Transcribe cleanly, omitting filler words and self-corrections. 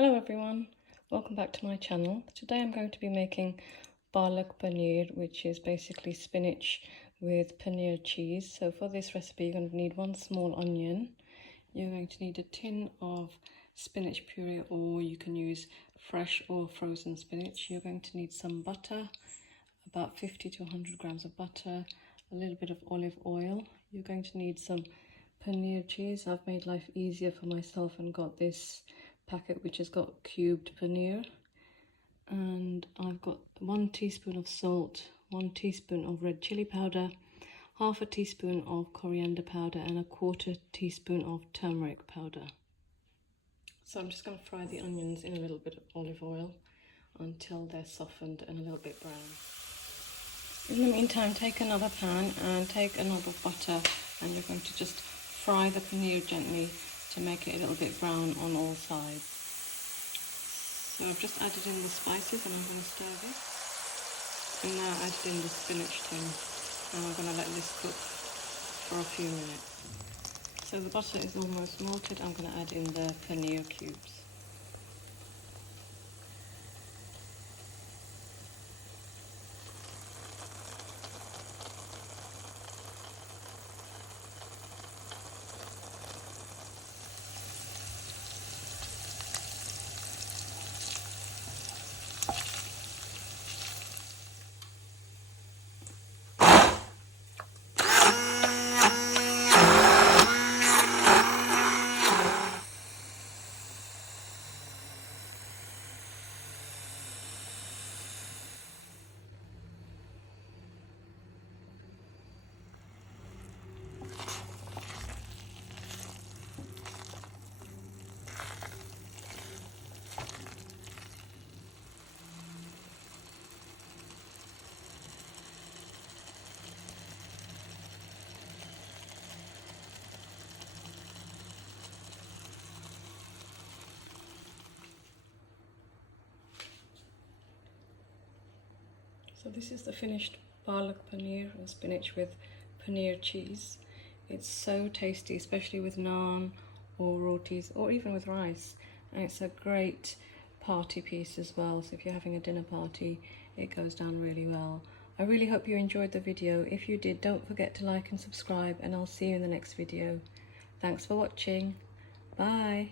Hello everyone, welcome back to my channel. Today I'm going to be making PAALAK paneer, which is basically spinach with paneer cheese. So for this recipe you're going to need one small onion. You're going to need a tin of spinach puree, or you can use fresh or frozen spinach. You're going to need some butter, about 50 to 100 grams of butter, a little bit of olive oil. You're going to need some paneer cheese. I've made life easier for myself and got this packet which has got cubed paneer, and I've got 1 teaspoon of salt, 1 teaspoon of red chili powder, half a teaspoon of coriander powder, and a 1/4 teaspoon of turmeric powder. So I'm just going to fry the onions in a little bit of olive oil until they're softened and a little bit brown. In the meantime, take another pan and take a knob of butter, and you're going to just fry the paneer gently to make it a little bit brown on all sides. So I've just added in the spices and I'm going to stir this. And now added in the spinach tin, and I'm going to let this cook for a few minutes. So the butter is almost melted. I'm going to add in the paneer cubes. So this is the finished PAALAK paneer, or spinach with paneer cheese. It's so tasty, especially with naan or rotis or even with rice. And it's a great party piece as well. So if you're having a dinner party, it goes down really well. I really hope you enjoyed the video. If you did, don't forget to like and subscribe, and I'll see you in the next video. Thanks for watching. Bye.